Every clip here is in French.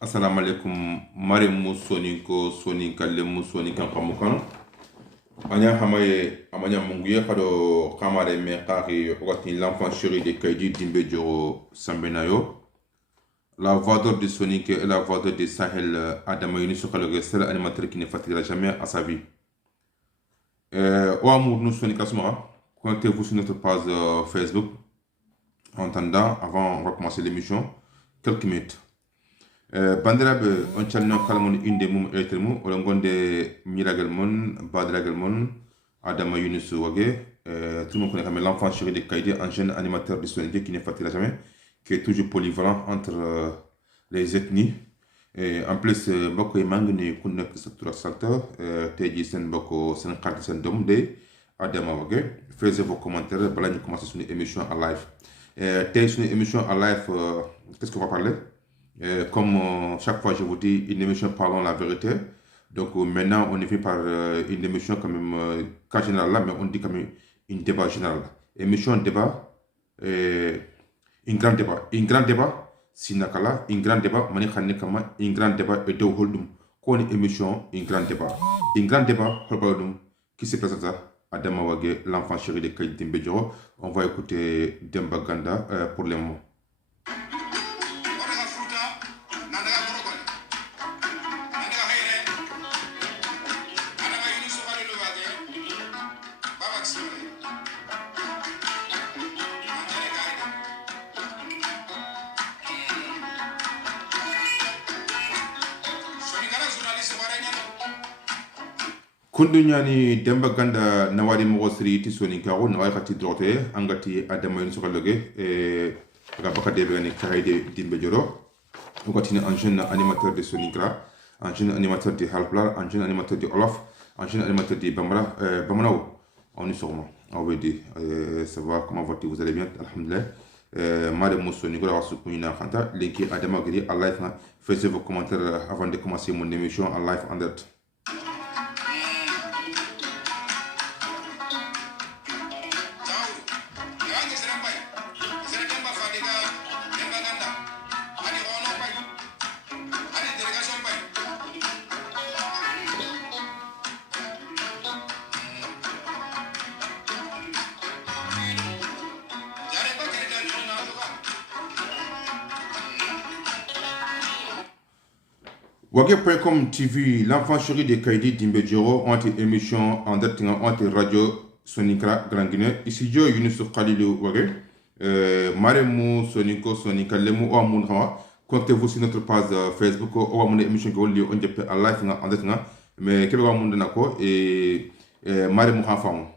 Assalamu alaikum mare musoni ko soni kalle musoni kan kamukan anya hamaye amanya munguye khado kamare me qari ogati l'enfant chéri de Kaydi Dimbédioro Sambenayo la voix de Sonic et la voix de Sahel Adama Yunus le seul animateur qui ne fatiguera jamais à sa vie. Au amour nous Sonic Asmara, connectez-vous sur notre page Facebook. En attendant, avant de recommencer l'émission, quelques minutes. Bandiraɓe on calmino kala mon inde mum etere mum oɗon gonde miragal mon badiragal mon Adama Yunus Wage tout le monde connaît comme l'enfant chéri de Kaydi, un jeune animateur de Sonic qui ne fatiguera jamais, qui est toujours polyvalent entre les ethnies. Et en plus mbokk yi maa ngi nuyu ku nekk sa tur ak sant tey jii seen mbokk seen xarit seen doom de Adama Wage. Faisez vos commentaires balaa ñu commencer suñu émission en live. Tey suñu émission en live qu'est-ce qu'on va parler? Comme chaque fois je vous dis, une émission parlons la vérité. Donc maintenant on est fait par une émission quand même cas général là, mais on dit quand même une débat général. Émission débat, un grand débat, sinakala, un grand débat, mani khane kama, un grand débat et de holdum. Quoi une émission, un grand débat, holbalum, qui se présente à Adama Wage, l'enfant chéri de Kaydi Dimbédioro. On va écouter Demba Ganda pour les mots. Kundunyani Demba Ganda nawari mogosri ti Soninkago nawai khati drote angati Adama Yunus Khaloge Rabaka Debeni Kaydi Dimbédioro. On continue un jeune animateur de Soninka, un jeune animateur de Halplar, un jeune animateur de Olaf, un jeune animateur de Bamanao. On est sûrement, on va dire, savoir comment vous allez bien, alhamdoulilah. Madame Soninka, la Soukouna Khanta, l'équipe Adama Gadi, en live, faisez vos commentaires avant de commencer mon émission en live en direct. Wage.com TV, l'enfant chéri de Kaydi Dimbédioro, ont été émission en direct, ont été radio Soninka Grand Guinée. Ici, Joe Yunus Khalilou Wage, Maremu Soniko Sonika Lemu Oamoun Hawa. Connectez-vous sur notre page Facebook, Oamoun émission qui est en live en direct, mais quel Oamoun Nako et Maremu Hafam.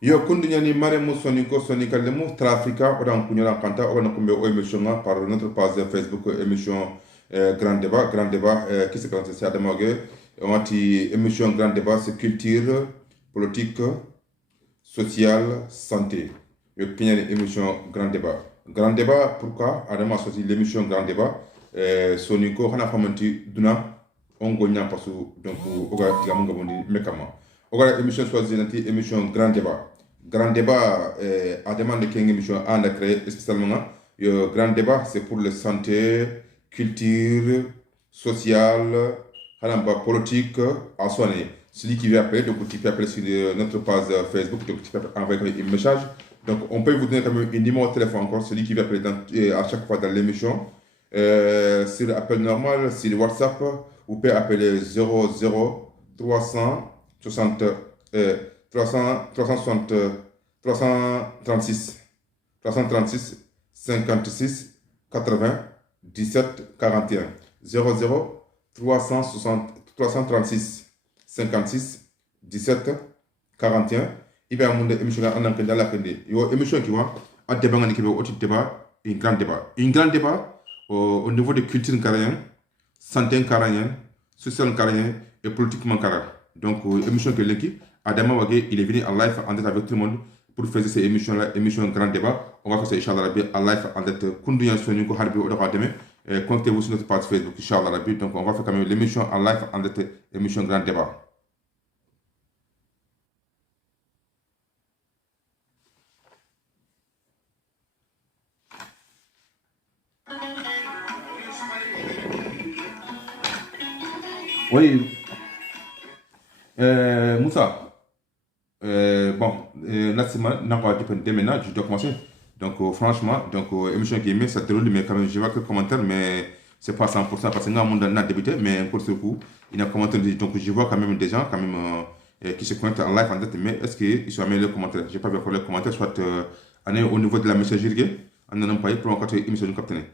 Yo kundunyani Maremu Soniko Sonika Lemu Trafika odan kunyala kanta odan kumbe o émission par notre page Facebook émission Grand Débat qui se présente à Adama Wage. On dit émission Grand Débat, c'est culture, politique, sociale, santé. Yo kinyani émission Grand Débat, pourquoi Adama a choisi l'émission Grand Débat? Soniko hana famanti duna ongo nya pasu donc oga tigamunga bondi mekama. Oga émission choisi nanti émission Grand Débat a demandé qu'une émission a créé spécialement. Le Grand Débat, c'est pour la santé culture, sociale, politique, à sonner. Celui qui veut appeler, donc tu peux appeler sur notre page Facebook, donc tu peux envoyer un message. Donc on peut vous donner quand même un numéro de téléphone encore, celui qui veut appeler à chaque fois dans l'émission. Sur l'appel normal, sur le WhatsApp, vous pouvez appeler 00 360 360 336 336 56 80 17 41 00 360 336 56 17 41. Il y a une émission qui va un débat un grand débat. Un grand débat au niveau de culture carrière, santé carrière, social carrière et politiquement carrière. Donc, émission que l'équipe, Adama Wagé, il est venu en live en avec tout le monde pour faire ces émissions-là, émission grand débat. On va faire ça, Inch'Allah, en live en direct. Koundouyan Soni, ko harbi au demain. Connectez-vous sur notre page Facebook, Inch'Allah. Donc, on va faire quand même l'émission en live en direct, émission grand débat. Oui, Moussa, bon, la semaine, dès maintenant, je dois commencer. Donc, franchement, donc, émission qui est mise, ça déroule, mais quand même, je vois que commentaire, mais c'est pas 100% parce que nous, on a débuté, mais pour ce coup, il y a un commentaire, donc je vois quand même des gens, quand même, qui se connectent en live en tête, mais est-ce qu'ils sont améliorés les commentaires? Je n'ai pas vu encore les commentaires, soit au niveau de la messagerie, on en a pas eu pour encore une émission de capitaine.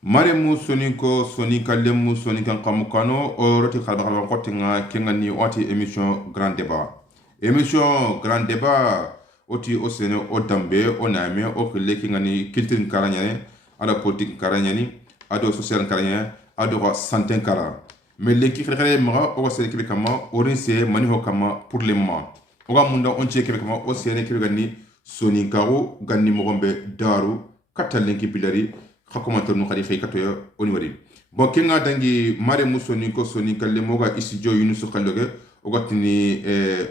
Maremu Soniko Sonika Lemu Sonikan Kamukano Oroti Khalbakal Kotinga Kingani Oti émission Grand Débat. Émission Grand Débat Oti Osene Odambe Oname Okele Kingani Kiltin Karanyane Ada politique Karanyani Ado social Karanyane Ado santé Kara. Mais l'équipe Kare Mara Oga Sele Kama Orinse Maniho Kama pour le moment. Oga Munda Onche Kama Osene Kirgani Sonikaro Gani Mogombe Daru Katalenki Pilari. Commentaire no khari fay kato oni wari bon kenga dangi mare musoni ko soni kalle moga studio yunus khalloge ogatini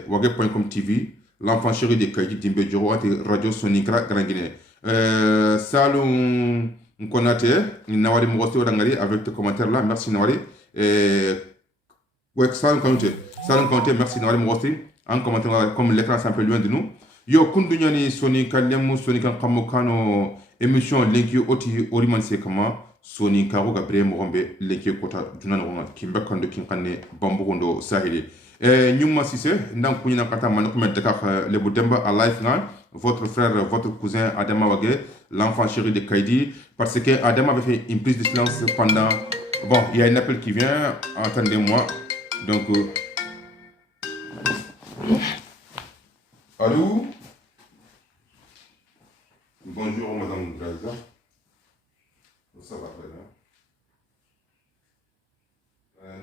wage.com tv l'enfant chéri de Kaydi Dimbe Djoro ati radio soni grangine salum nkonate nawari mogosti wadangari avec tes commentaires là merci nawari ouais salum konte merci nawari mogosti en commentaire comme l'écran c'est un peu loin de nous yo kundunyani soni kalle musoni kan kamokano émission lenki oti oriman se kama soni karo gabriel mogombe lenki kota dunan wonga kimbe kando kinkane bambugondo sahili nyuma sise ndang kunyina kata man ko medde ka le budemba à live nga votre frère votre cousin Adama Wage l'enfant chéri de Kaydi parce que Adama avait fait une prise de silence pendant bon il y a un appel qui vient attendez-moi donc allô. Bonjour Madame Graza. Ça va très bien.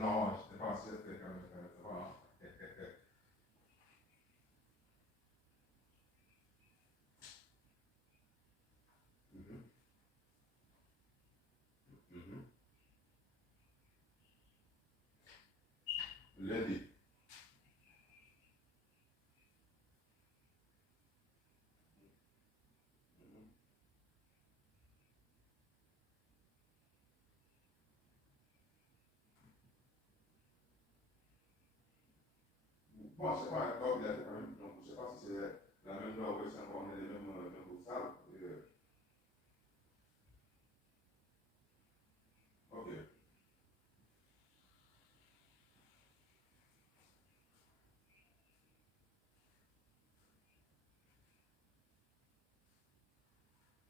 Non, je n'ai pas assez de caméra. Ça va. Lundi. Bon, c'est pas un corps bilatéral quand même, donc je ne sais pas si c'est la même loi ou si on est les mêmes salles. Ok.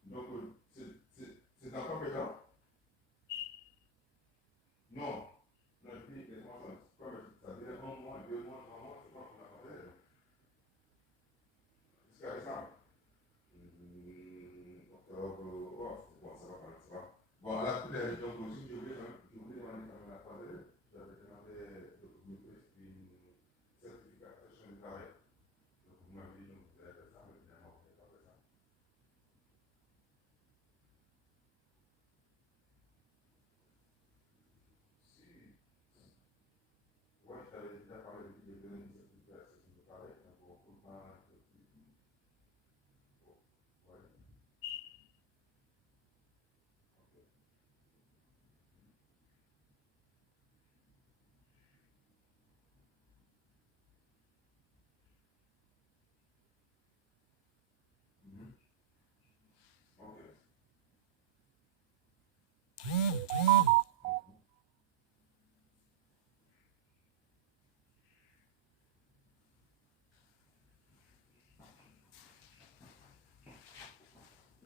Donc, c'est un compétent. Non. Non, puis, ça dirait un mois, 2 mois, 3 mois, c'est pas qu'on a parlé.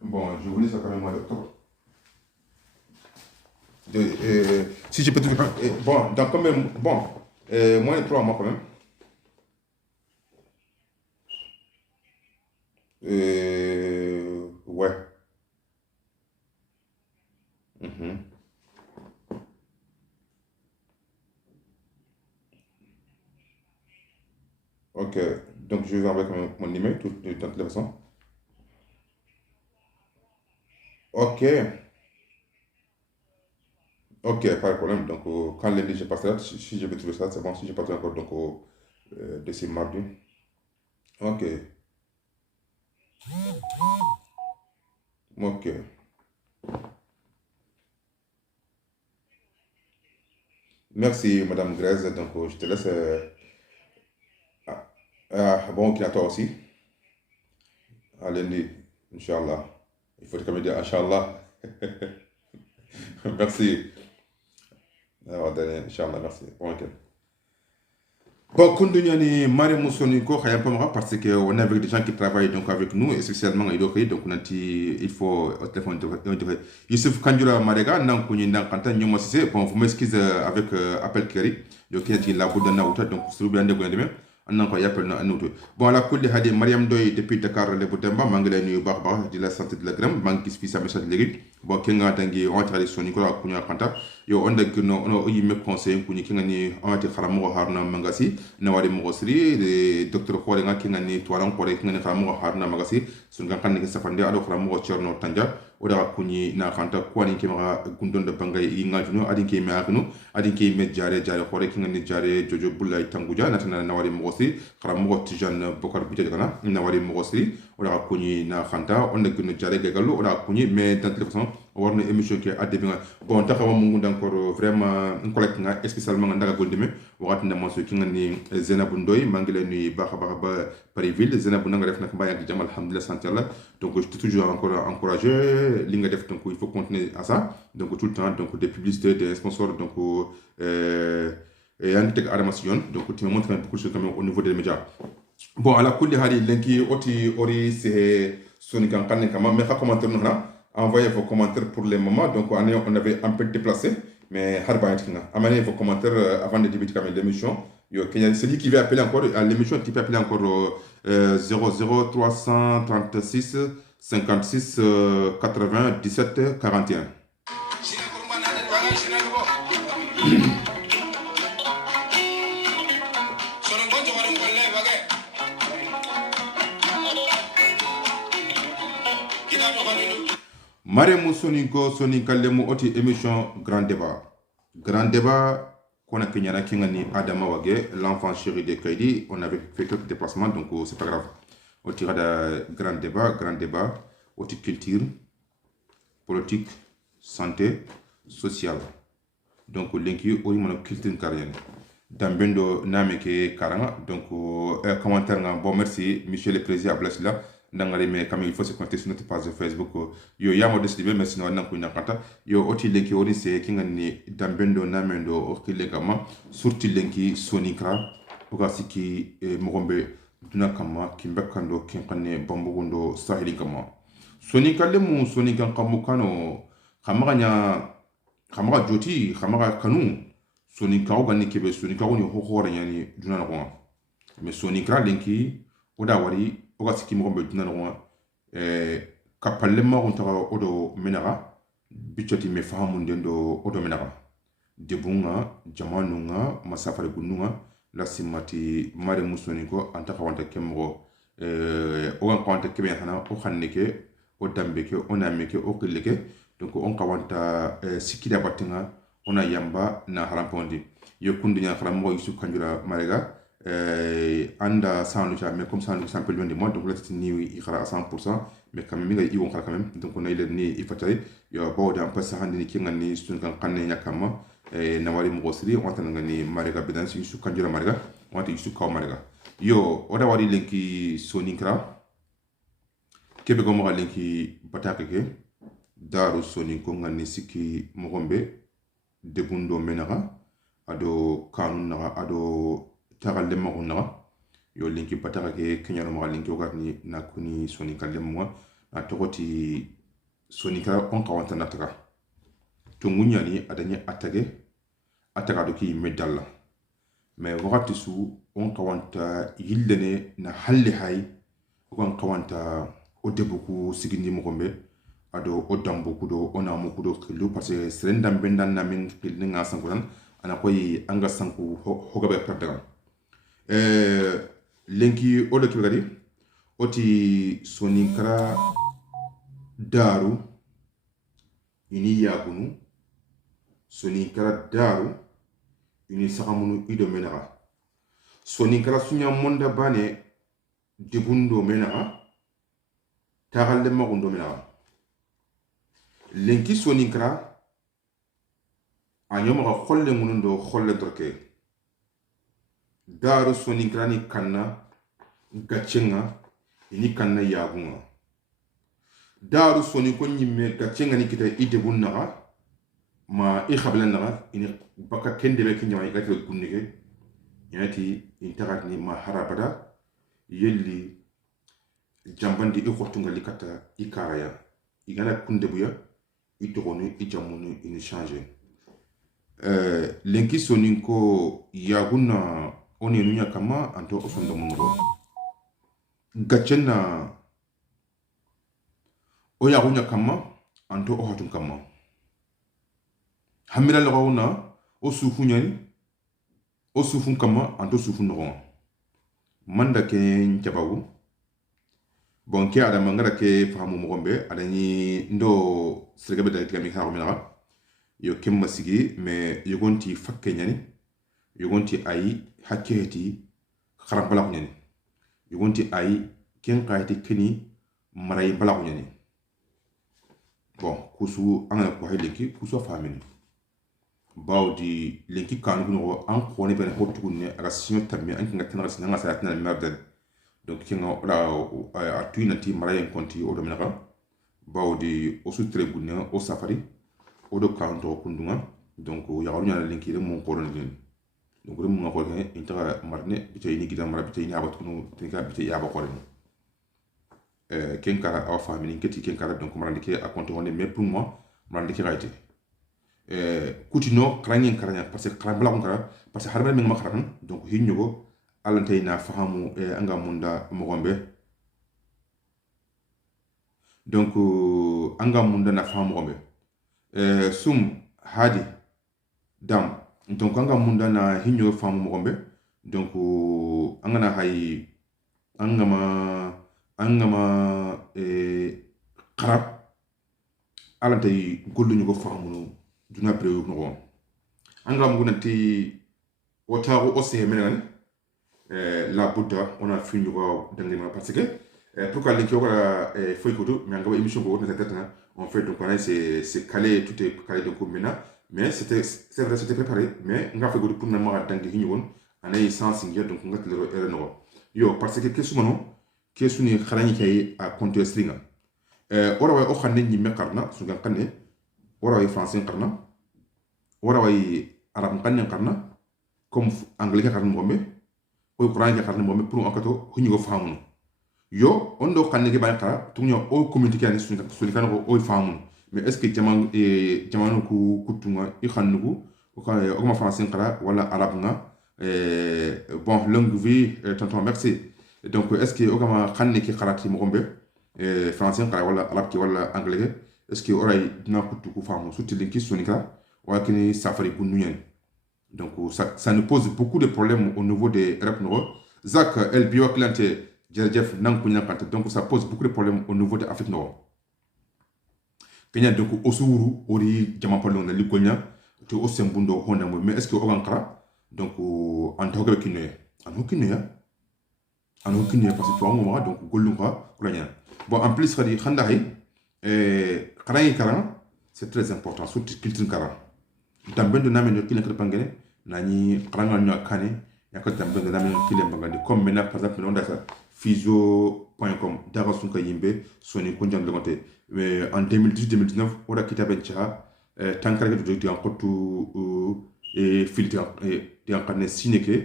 Bon, je voulais ça quand même mois d'octobre. Si je peux tout. Bon, dans quand même. Bon, moins de 3 mois quand même. Ouais. Mhm. Ok. Donc je vais envoyer quand même mon email de toute façon. Ok. Ok, pas de problème. Donc, quand lundi je passerai, si je vais trouver ça, c'est bon. Si je ne pas trouvé encore, donc, d'ici mardi. Ok. Ok. Merci, Madame Grèze. Donc, je te laisse. Ah, bon, ok, à toi aussi. À lundi, Inch'Allah. Il faut quand même dire Inch'Allah. Merci. Inch'Allah, merci. Bon week-end. Bon, continuons Marie Moussoniko, parce qu'on est avec des gens qui travaillent donc avec nous, et spécialement donc on a dit il faut au téléphone Youssouf Kandjura Marega, non, qu'on y a quand bon, vous m'excusez avec appel Kerry, donc il y a dit la boule d'un autre, donc c'est bien de demain, on a encore appel un autre. Bon, la cour de Hadi Mariam Doy depuis Dakar, le Boutemba, Mangala New Barba, de la santé de la gramme, Manki Spisa Message Légué, bon, Kenga Tangi, on a tradition Nicolas Kunya Kanta, yo on a que no yime conseil Kuni Kingani, on a été Haramo Harna Mangasi, Nawari Mogosri, le docteur Korenga Kingani, Tuaran Kore Kingani Haramo Harna Magasi, Sungan Safande, Ado Haramo Cherno Tanja, Oda Kuni na Kanta, Kwani Kimara Gundon de Bangay Ingajuno, Adinki Meakuno, Adinki Medjare, Jare Kore Kingani Jare, Jojo Bulla Tanguja, Natana Nawari Mogosi, Haramo Tijan Bokar Bujagana, Nawari Mogosri, Oda Kuni na Kanta, on a Gun Jare Gagalo, Oda Kuni, mais dans le façon, on a une émission qui a début. Bon, Takawa Mungu encore vraiment un collègue, spécialement Ndaga Goldeme, Warat Namasu Kingani, Zena Bundoy, Mangele Nui Bahaba Pariville, Zena Bunanga Ref Nakambaya Jamal Hamdullah Santala. Donc, je suis toujours encore encouragé. Linga Def, donc il faut continuer à ça. Donc, tout le temps, donc des publicités, des sponsors, donc, et un tek Aramation. Donc, tu me montres beaucoup de choses quand même au niveau des médias. Bon, à la cool de Hari, Lenki, Oti, Ori, c'est Sonikan Kane Kama, mais pas commentaire nous là. Envoyez vos commentaires pour le moment. Donc, on avait un peu déplacé, mais Harba amenez vos commentaires avant de débuter l'émission. Celui qui veut appeler encore à l'émission, qui peut appeler encore 00336 56 80 17 41. Maremu Soninko Sonikalemu oti émission Grand Débat. Grand Débat qu'on a kenyana kingani Adama Wage, l'enfant chéri de Kaidi. On avait fait quelques déplacements, donc c'est pas grave. On tira de Grand Débat, oti culture, politique, santé, sociale. Donc l'inki ori mono culture carrière. Dambendo nameke karanga. Donc commentaire bon merci Monsieur le Président Ablasila. Ndangale mais comme il faut se connecter sur notre page de Facebook yo yamo décidé mais sinon nan ko nyakata yo oti lenki ori se kingani dambendo namendo orki legama surti lenki sonikra oga siki mogombe duna kama kimbakando kinkane bambugondo sahili kama sonikale mu sonikan kamukano khamaga joti khamaga kanu sonika oga ni kebe sonika oni hohore yani duna na ko mais sonikra lenki oda wari oga siki mo be dina no kapalle ma on taga odo menaga bichoti me fahamu ndendo odo menaga debunga jamanunga masafare gununga la simati mare musoni ko antaka wanta kemgo oga kwanta kebe hana o khanneke o dambeke o nameke o killeke donc on kawanta sikida batinga ona yamba na harampondi yo kundinya kharammo yusu kanjura marega anda sans le mais comme ça nous un peu loin de moi donc là c'est ni il sera à 100% mais quand même il vont quand même donc on a il ni il faut tailler yo bo da pas ça handi ki ngani sun kan kanne yakama na wari mo gosri on tan ngani marega bidan su kanjura marega on ta su kaw marega yo oda wari lenki soninkra kebe go mo lenki batake ke daru soninko ngani siki mogombe debundo menaga ado kanun naga ado tagalle magun naga yo linki pataka ke kenyano maga linki ogarni nakuni soninkalle mwa na togoti soninka on kawanta nataka tungunyani adanya ataga do ki medalla mais wakati su on kawanta yillene na halle hay on kawanta o debuku sigindi mogombe ado o dambu kudo ona mu kudo kilu parce que serendam bendan na min kilni nga sankuran ana koy anga sanku hogabe perdaga lenki o de kibagadi oti soninkara daru ini yagunu soninkara daru ini sakamunu ido menaga soninkara sunya monda bane debundo menaga tagalle magundo menaga lenki soninkara anyoma ka kholle ngunundo kholle torke daru soninkara ni kanna gachenga ini kanna yagunga daru soninko nyimme gachenga ni kita idebun naga ma i khablan naga ini baka kende be kinyama igati gunnige yati intagat ni ma harabada yelli jambandi i khortunga likata ikaraya igana kundebuya itogoni ijamunu ini changer lenki soninko yaguna oni nunya kama anto osondo mungo gachenna o yagunya kama anto o hatun kama hamira lagawuna o sufunyani o sufun kama anto sufun no manda ke njabawu bon ke ada mangara ke fahamu mogombe adani ndo sergabe da tigami ha romina yo kemma sigi mais yogonti fakke nyani yogonti ay hakketi kharam bala nyani yogonti ay ken qayti keni maray bala nyani bon kusu anga ko hayleki kusu famini bawdi lenki kanu no an khone ben hotugunne aga sinyo tammi an kinga tanara sinanga sayatna merdel donc kinga la atuina ti marayen konti o dominaka bawdi o sutre gunne o safari o do kanto kundunga donc ya warunya lenki re mon koron den donc re mon ngakol he intara marne bitay ni gida mara bitay ni abat kunu tinka bitay ya ba koren kenkara awa famini keti kenkara donc marandike a compte on mais pour moi marandike raité kutino krangin karanya parce que krambla ko kara parce que harbe mi ma karakan donc hinnyugo alantay na fahamu anga munda mogombe donc anga munda na fahamu mogombe sum hadi dam donc anga munda na hinnyugo fahamu mogombe donc anga na hay angama qarab alantay golluñu go fahamu duna preu no anga munati otago ose menan la buddha on a fini ko dangema parce que pourquoi les qui faut écouter mais anga émission ko na tête on fait donc on c'est calé tout est calé donc maintenant mais c'est vrai c'était préparé mais nga fait ko pour na ma dangi hini won anay sens ngi donc ngat le no yo parce que kesu mono kesu ni kharani kay a compter stringa ora way o xamne ñi mekarna su nga xamne ora way français karna ora way arab xamne karna comme anglais karna momé o qur'an karna momé pour akato hini go famu yo on do xamne ke ba xara tunyo o communiquer ani su kan o famu mais est ce que jamanu ku kutunga i xannugo o ma français kara wala arab nga bon longue vie tonton merci donc est ce que o ma xanne ki xarati mo gombe français kara wala arab ki wala anglais est ce que oray dina kutu ku famu surtout linki sonika wa kini safari ku nuyen donc ça nous pose beaucoup de problèmes au niveau des rap no zak el bio cliente jerjef nang ku nyakante donc ça pose beaucoup de problèmes au niveau de Afrique no kenya donc osuru ori jama palon na likonya to osembundo honda mo mais est ce que ogankara donc en tant que kinne en hokine parce que to ngoma donc golunga kulanya bon en plus khadi khanda hay karayi karan c'est très important surtout culture karan dambendo na men kile krepangene nani karanga nyo kane yakata dambendo na men kile mbangandi comme maintenant par exemple on da fiso.com daga sunka yimbe soni ko jang lemonte en 2018-2019 ora kitaben cha tankare do di encore et filtre di en sineke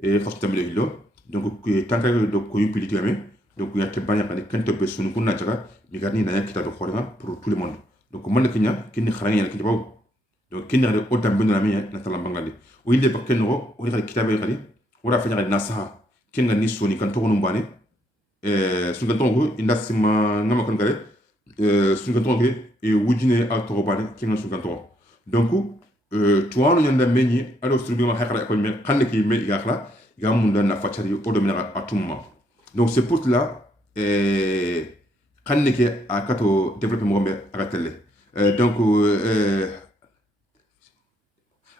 et fastamile hilo donc tankare do ko yupili game donc yatte banya kan kento be sunu kunna jaga mi garni na yakita do khorina pour tout le monde donc man kinya kinni kharanga yana kibaw donc kinni re odam be na mi na talam bangali o yille ba kenno o ri kitabe khali wora fanya na saha kinga ni soni kan to num bane sun kan to inda sima ngama kan gare sun kan to e wujine al to bane kinga sun kan to donc tuwanu nyanda menyi alo structure hakara ko me kanne ki me igakla gamunda na fatari o do mina atumma. Donc c'est pour cela kanne ki akato développer mo be akatelle donc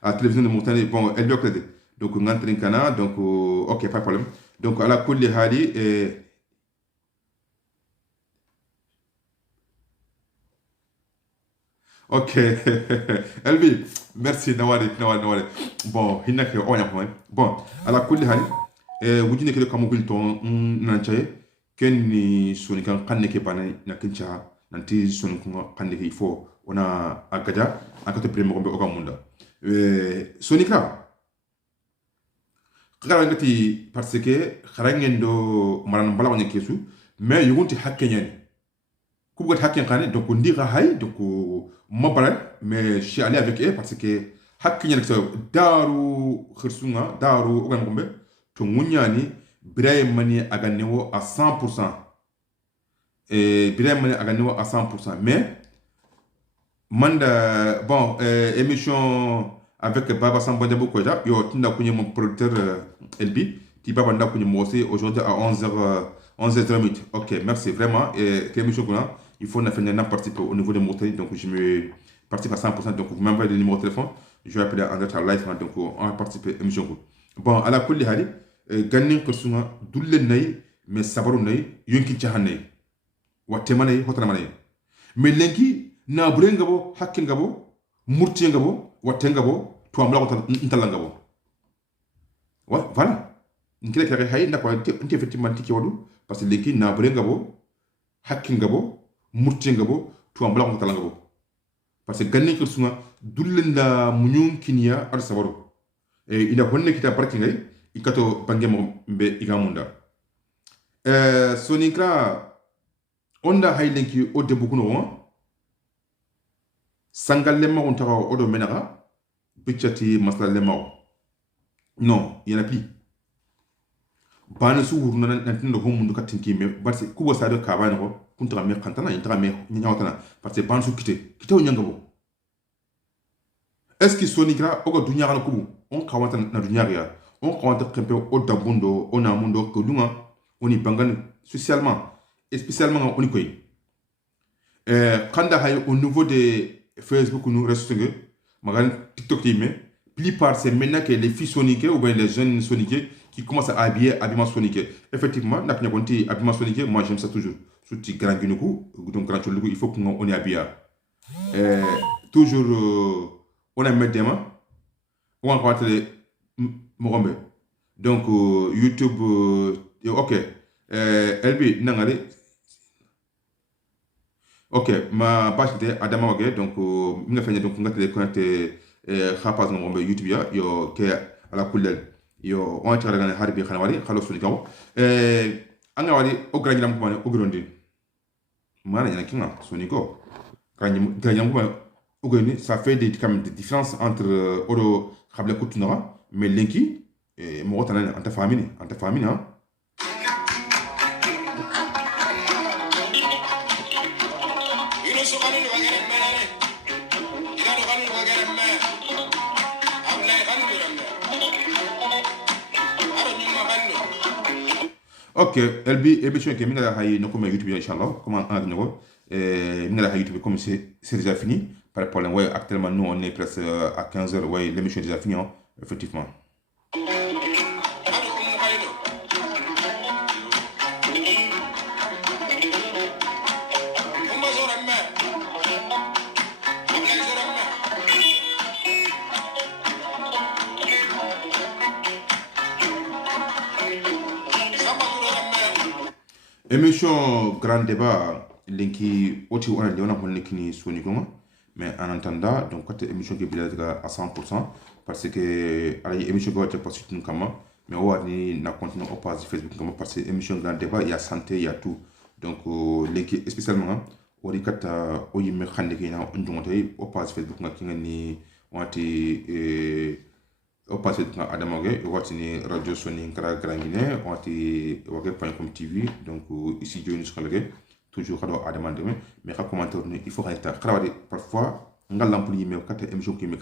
à télévision de Montana bon elle doit cléder donc ngantrin kana donc ok pas de problème donc à la kulli hali ok Elbi merci nawale bon hinake onya point bon à la kulli hali wujine ke kamu bil ton nanchaye ken ni soni kan kanne ke bana na kincha nanti soni ko kanne ke ifo ona agaja akato primo ko be okamunda soni kra karangati parce que karangendo maran bala woni kesu mais yugunti hakkenyani kubugat hakken kane donc ndira hay donc mabara mais je suis allé avec eux parce que hakkenyani so daru khirsunga daru ogam gombe to munyani Birahim mani aganewo à 100% et Birahim mani aganewo à 100% mais manda bon émission avec Baba Samba Diabo Koja yo tinda kunye mon producteur LB qui Baba nda kunye mo aussi aujourd'hui à 11h30 ok merci vraiment et quelle émission qu'on a il faut na faire participer au niveau de montée donc je me participe à 100% donc vous m'envoyez le numéro de téléphone je vais appeler en direct live donc on va participer à l'émission bon à la kulli hali gannin ko sunga dulle nay mais sabaru nay yonki chahanay watte manay hotana manay mais lenki na burengabo hakke ngabo murti ngabo watte ngabo to amla ko ntalla ngabo wa voilà nkile kare hay ndako nti effectivement tiki wadu parce que lenki na burengabo hakke ngabo murti ngabo to amla ko ntalla ngabo parce que gannin ko sunga dulle nda munyun kinya ar sabaru e ina honne kita parki ngay ikato bangemo mbe igamunda sonikra onda haylenki o debukuno sangal lemma on tawa odo menaga bichati masla lemma non il y en a plus bana su wurna nantindo ho mundu katinki me barse kubo sado kabani ko kunta me kantana intra me nyawtana parce que ban su kito nyangabo est ce que sonikra ogo dunya kan kubu on kawata na dunya ya on compte un peu au dabundo on a mundo que nous on y bangan socialement et spécialement on y koy quand au niveau de Facebook nous restons magan TikTok mais plupart c'est maintenant que les filles soniques ou bien les jeunes soniques qui commencent à habiller habillement sonique effectivement n'a pas compté habillement sonique moi j'aime ça toujours surtout grand gunuku donc grand choluku il faut qu'on y habille toujours on a mis des mains on va Mogombe. Donc, YouTube, ok. LB, nangale. Ok, ma page était Adama Wage, donc, m'inga fait donc, m'inga télé connecté, rapaz Mogombe YouTube ya, yo, ke à la couleur. Yo, on a tiré dans les harbi khanawari, khalo sonikao. Anga wali, au grand yam kumane, au grondi. Mana yana kinga, soniko. Grand yam kumane, au grondi, ça fait des différences entre, oro, khable kutunara. Mais linki mo tana anta famini hein ok LB émission que minga hay no comme YouTube inchallah comment on a dingo minga hay YouTube comme c'est déjà fini par problème ouais actuellement nous on est presque à 15h ouais l'émission est déjà finie hein? Effectivement. Émission Grand Débat, linki oti on a leona mon likini soni koma, mais en attendant donc quand émission qui est à 100% parce que à émission qui est passée tout kama, mais on va ni na continuer au page Facebook kama parce que émission Grand Débat il y a santé il y a tout donc linki spécialement on dit kata o yimme khande ki na ndongote au page Facebook ngaki ni wati au passé de Adamoge, on radio Sony Grangine, on a TV, donc ici Dieu nous toujours à demander, mais à commenter, il faut arrêter. Parfois, on a l'employé, mais quand émission qui me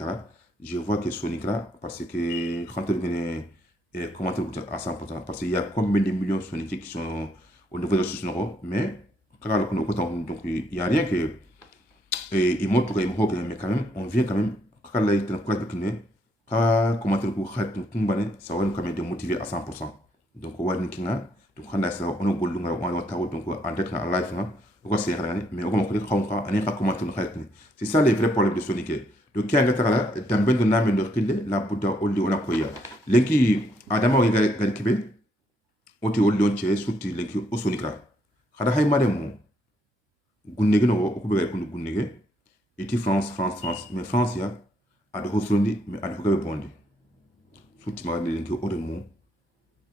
je vois que Sony Gra, parce que quand on commenter à 100%, parce qu'il y a combien de millions de Sony qui sont au niveau de ce numéro, mais quand donc il n'y a rien que. Et il montre mais quand même, on vient quand même, quand il y a commentaire ko khat tumbane ça va nous quand même démotiver à 100%. Donc on va nikinga donc on a ça on a gollu nga on a taw donc en tête en live nga ko c'est rien mais on ko xawka ani ka commentaire khat ni c'est ça les vrais problèmes de Sonic. Donc qui ngata la dambendo na men do khille la budda olli on a koya lenki adama ga ga kibe oti olli on che sutti lenki o Sonicra khada hay madem gunnege no ko be ga kundu gunnege eti France mais France ya ado hosrondi mais ado gabe bondi sutti magadi lenki oremu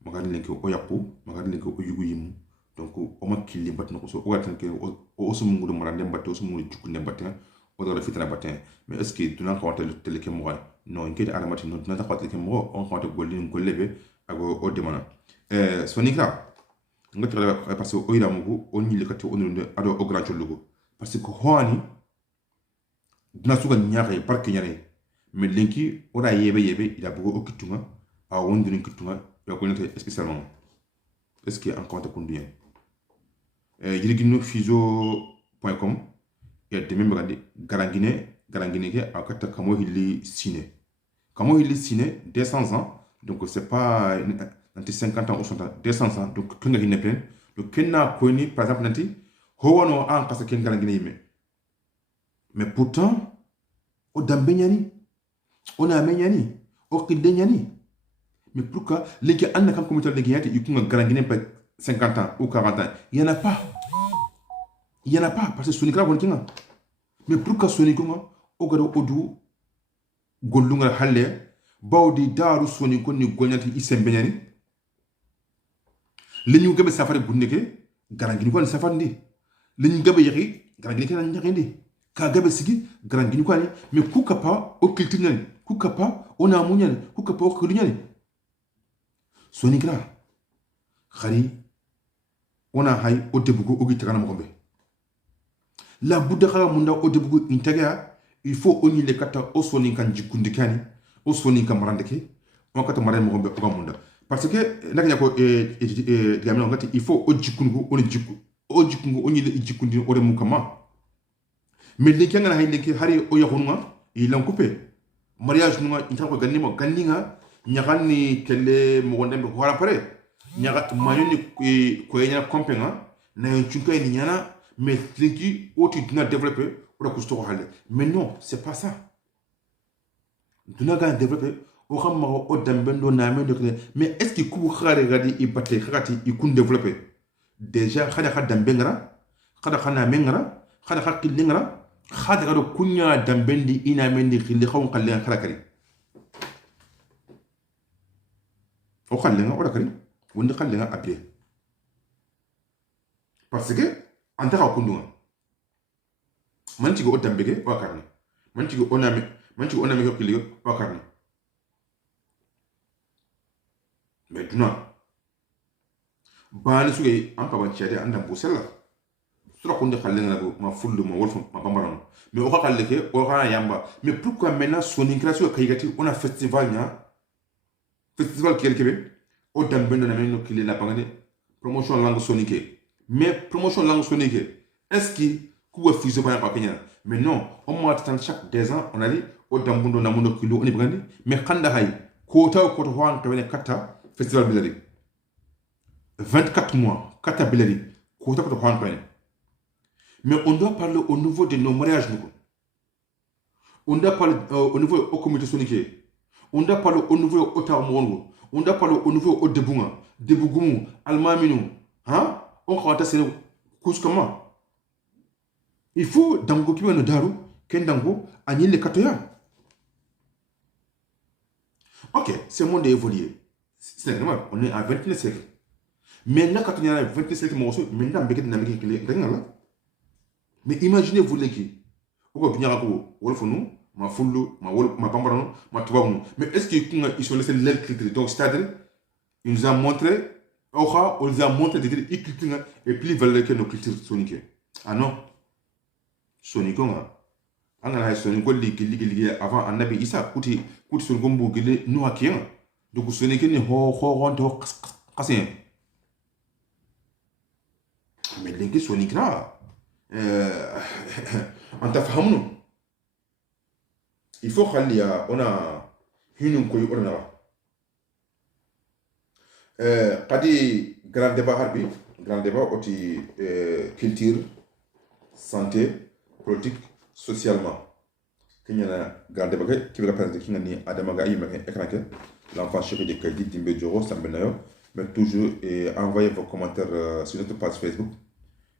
magadi lenki o yakku magadi lenki o yugu yimu donc o makili batno ko so o watan ke o so mungu marande batte o so mungu jukunde batte o do fitna batte mais est ce que duna ko watel tele ke mo non ngede alamati non duna ko watel ke mo on ko watel golli gollebe ago o demana Sonicra ngotra parce que o ira mugu o nyile kati o nunde ado o grand cholugo parce que hoani duna suga nyaare barke nyaare mais linki ora yebe il a beaucoup okitunga a wondrin kitunga ya ko noté spécialement est-ce que en compte combien yirigino fizo.com et de même garangine ke akata kamo hili ciné 200 ans donc c'est pas entre 50 ans ou 60 ans 200 ans donc kenga hine plein donc kenna koni par exemple nanti howono an parce que garangine yime mais pourtant o dambenyani on a menyani o kidenyani mais pourquoi les gens en comme comité de guerre ils ont garanti pas 50 ans ou 40 ans il y en a pas parce que Sonicra bon kinga mais pourquoi Sonicra o gado odu gollunga halle bawdi daru Sonicra ni golnati isembenyani leñu gabe safari bunneke garanti ko safari ndi leñu gabe yaki garanti ke nan nyakindi ka gabe sigi garanti ko ani mais kuka pa o kiltinani kukapa ona munyani kukapa okulinyani Sonicra khari ona hay o debugo ogi tagana mo kombe la budda khala munda o debugo intaga il faut oni le kata o Sonicra jikundikani o Sonicra marandeke on kata marande mo kombe o munda parce que nakanya ko diamino ngati il faut o jikungo on jikku o jikungo oni le jikundi o remu kama mais le kanga hay le hari o yakhunga il en coupé mariage nunga inta ko ganninga nyagani tele mo ndembe ko wala pare nyaga mayoni ko yenya kompenga na yon chunka ni nyana mais linki oti dina développer o ko sto halle mais non c'est pas ça dina ga développer o xam o dambendo na men de mais est ce que ku khare gadi i batte khati i kun développer déjà khada dambengara khada khana mengara khada khakilingara khada gado kunya dambendi ina mendi khili khawon khallen kharakari o khallenga o rakari wondi khallenga après parce que anta ka kundunga manti go dambege o karni manti go oname ko khili o karni mais duna bani suge am pa ban chade anda bosella sura kunde khallenga ma fullu ma wolfo ma bambaram mais o khalle ke o kha yamba mais pourquoi maintenant Sonicra sur kaygati on a festival kelkebe o dambendo na menno kile la pangane promotion langue sonique mais promotion langue sonique est-ce que kuwa fizo ba pa kenya mais non on m'a attend chaque 2 ans on a dit o dambundo na mundo kilo on brandi mais khanda hay ko taw ko to wan to ne kata festival bilari 24 mois kata bilari ko taw ko to wan to. Mais on doit parler au niveau de nos mariages. On doit parler au niveau au comité sonique. On doit parler au niveau au Tamongo. On doit parler au niveau au Debunga, Debugumu, Almaminu, hein? on rentre c'est couche comment il faut dango qui va nous daru ken dango ani le katoya. Ok, ce monde est évolué. C'est normal, on est à 21e siècle. Mais là, quand on est à 21e siècle, maintenant, mais imaginez-vous les qui. Mais est-ce qu'ils sont laissés l'électricité? Donc, c'est-à-dire, ils nous ont montré, on les a montré des cultures, et puis ils veulent que nos cultures soniques. Ah non, sonique, angana soniko ligi avant annabi isa kuti soniko mbugile no hakiyan donc sonike ni ho ronto qasin mais linki sonikra anta fahamnu il faut khalliya ona hinun koy orna qadi grand débat oti culture santé politique socialement kinyana garde bagay qui va présenter kingani adamaga yima écran que l'enfant chéri de Kaydi Dimbe Djoro Sambenayo mais toujours envoyez vos commentaires sur notre page Facebook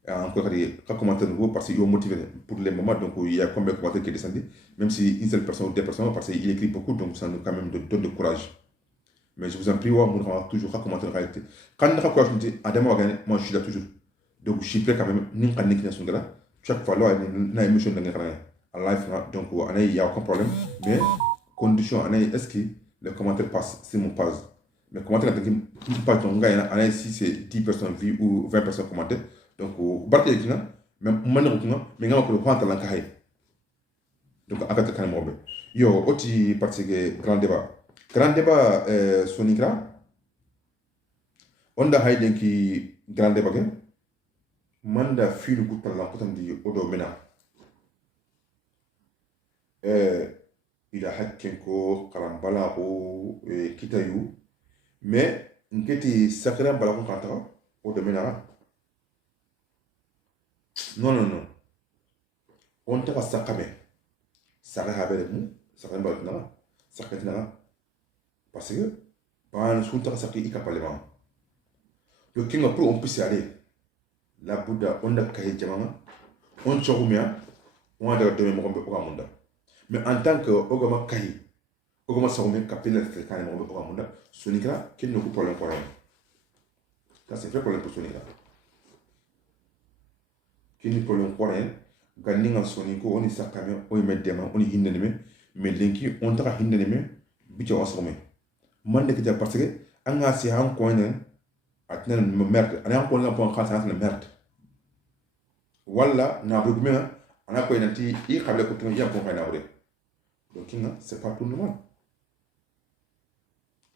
et encore des commentaires nouveaux parce qu'ils ont motivé pour les moments donc il y a combien de commentaires qui est descendu même si une seule personne ou deux personnes parce qu'il écrit beaucoup donc ça nous quand même donne de courage mais je vous en prie on toujours commenter en réalité quand on a courage adamaga moi je suis là toujours donc je suis prêt quand même ni kan nikina sungala chaque fois là na émission de en live donc il y a aucun problème mais condition est-ce que les commentaires passent c'est mon page mais commentaires qui pas ton gars si c'est 10 personnes vues ou 20 personnes commentent donc barke dina même man ko mais ngam ko prendre la kahay donc akata kan mobe yo oti participer grand débat sonikra onda hayden ki grand débat manda filu guttal la potandi odo mena ila hakken ko karambala ko kitayu mais ngeti sakran bala ko kanta odo mena non on ta sakame saka habere mu sakran bala sakatna parce que ban sunta sakki ikapalema le kinga pour on puisse aller la Bouddha on a kaye jamana on chogumia on a de mo ko munda mais en tant que ogama kaye ogama sawme kapina de kan mo ko munda sonikra kin no ko problème pour rien ça c'est fait problème pour sonikra kin problème pour rien ganinga soniko on sakame o medema on hindene mais lenki on ta hindene bi ci wasome man de que parce que anga si han ko ne atna merde ana ko na pon khasa na merde wala na bu mena ana ko nanti I xable ko tun ya ko fayna wure donc c'est pas tout le monde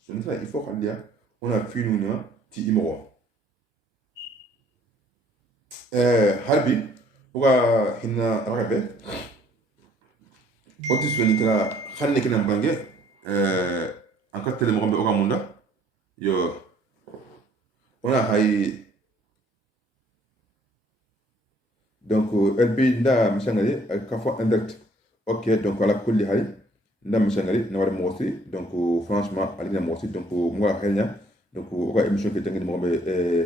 ce n'est pas il faut qu'on dire on a fini nous ti imoro harbi oga hinna ragabe otis sonikra xanne kina bange encore tele mo xambe oga munda yo on a hay donc LP nda machangari kafo indirect ok donc ala kulli hay nda machangari na war mo aussi donc franchement ali na mo aussi donc moi helnya donc oga émission ke tangi mo be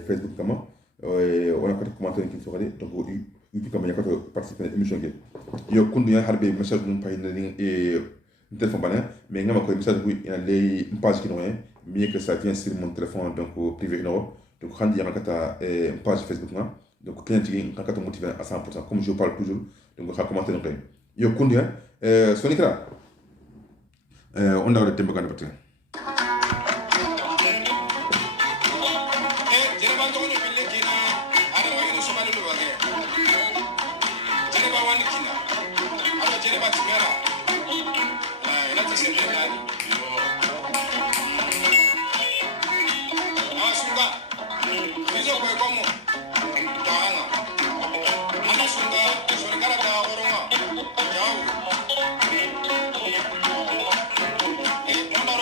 Facebook kama on a ko commenter ki so donc yupi kama yakato participer à émission ke yo kundu ya harbe message dum pay ni téléphone bana mais ngama ko message bu ina lay page ki no mieux que ça vient sur mon téléphone donc privé no donc khandi ya kata page Facebook na donc quand tu es motivé à 100% comme je parle toujours donc on va commenter donc yo kundi sonikra on a le tempo quand même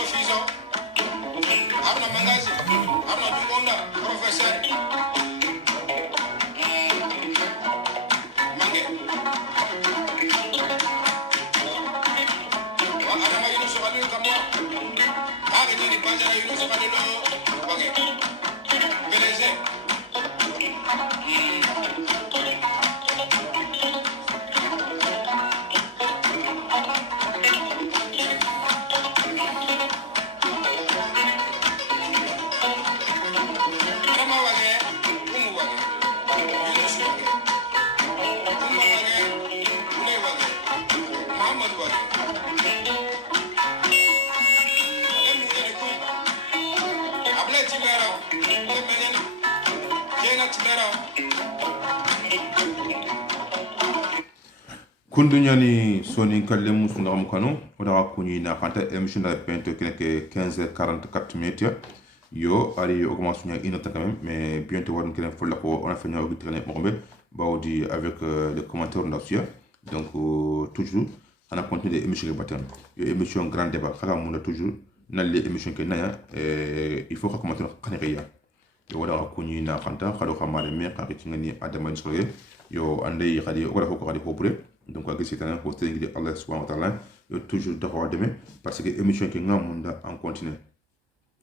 Fiz Kundunyani Soni Kalemu Sundaram Kano, Oda Kuni na Kanta, émission de Pente qui est 15h44 minutes. Yo, allez, augmentation une autre quand même, mais bientôt on a fait une autre avec les commentaires d'Asia. Donc, toujours, on a continué l'émission de Batan. Émission grand débat, on a toujours, dans les émissions que Naya, il faut commenter Kaneria. Yo, Oda Kuni na Kanta, Kado Kamare, mais quand il Adama Nisroye, yo, Andei Radi, Oda Kokari Popre. Donc, c'est un hosting de Allah subhanahu wa ta'ala, toujours d'avoir demain, parce que l'émission qui est en continu.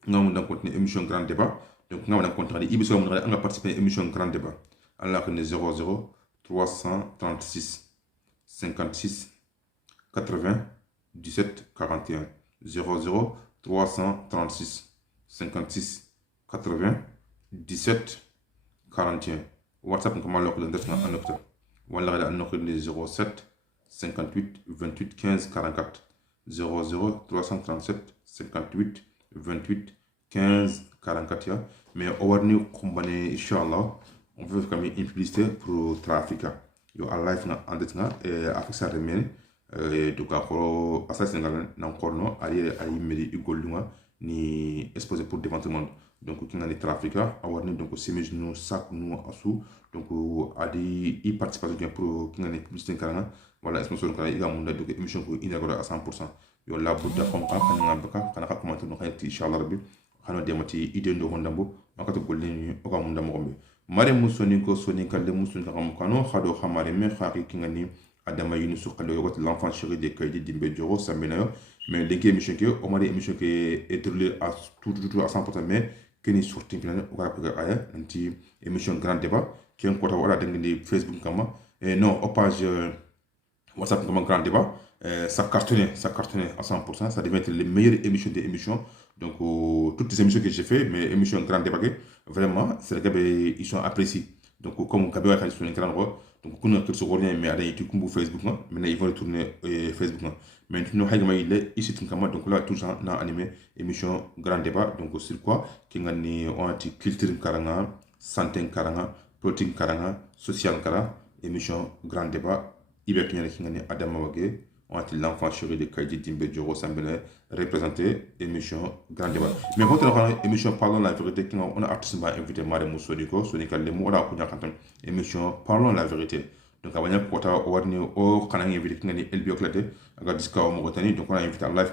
Nous avons continué l'émission Grand Débat. Donc, nous avons continué l'émission participer à l'émission Grand Débat. Allah est 00 336 56 80 17 41. 00 336 56 80 17 41. WhatsApp, nous avons en octobre. Voilà, nous 07 58 28 15 44. 00 337 58 28 15 44. Mais on va nous combiner, Inch'Allah, on veut comme une publicité pour Trafika. Yo, à live, en détenant, et après ça, remène, donc, à ça, c'est un corno, aïe, meri, igolunga, ni exposé pour devant tout le monde. Donc, qui a les Trafika, à voir donc, c'est nous, sac, nous, assou, donc, à des participation pour qui a les publicités, voilà, sponsor, il y a une émission pour inaugurer à 100%. Yo, la bouddha, comme quand on a commenté, nous, Inch'Allah, xano demati ide ndo hondambo makata gollen oga munda mogombe mare musoni ko soni kalde musun ngam kano khado khamare me khaki kingani adama yunusu kalo yogot l'enfant chéri de kaydi dimbe joro sambenayo mais l'équipe émission que o mari émission que est déroulée à tout à 100% mais keni sorti finale oga pega aya anti émission grand débat qui en kota wala dengni Facebook kama et non au page WhatsApp comme grand débat ça cartonnait à 100%, ça devait être les meilleures émissions des émissions. Donc, toutes les émissions que j'ai fait, mes émissions grand débat, vraiment, c'est que ils sont appréciés. Donc, comme Kabé a fait un grand roi, donc, on a tout mais à YouTube, Facebook, maintenant ils vont retourner Facebook. Maintenant, ici, donc là, tout ça, on a animé émission grand débat. Donc, sur quoi, qui a on a dit culture karanga, santé karanga, protéine karanga, social karanga, émission grand débat. Il y a Adam Wagé, on a l'enfant chéri de Kaidi Dimbe Djoro Sambele, représenté émission Grand Débat. Mais votre émission Parlons la vérité, on a artistiquement invité Marie Moussoniko, Sonika Lemo, on a émission Parlons la vérité. Donc, avant de porter au canal invité qui est Elbioclate, à Disca au Mauritanie, donc on a invité en live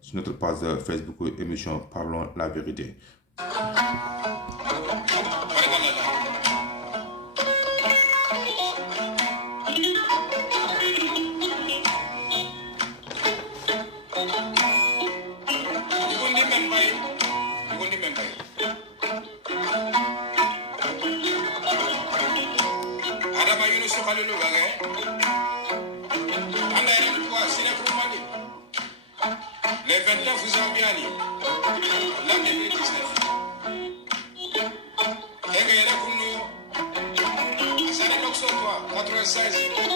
sur notre page Facebook émission Parlons la vérité. Les 29 vous ont bien dit. L'année 2019. Et que y a là comme nous. Ça n'est pas que ce soit 96.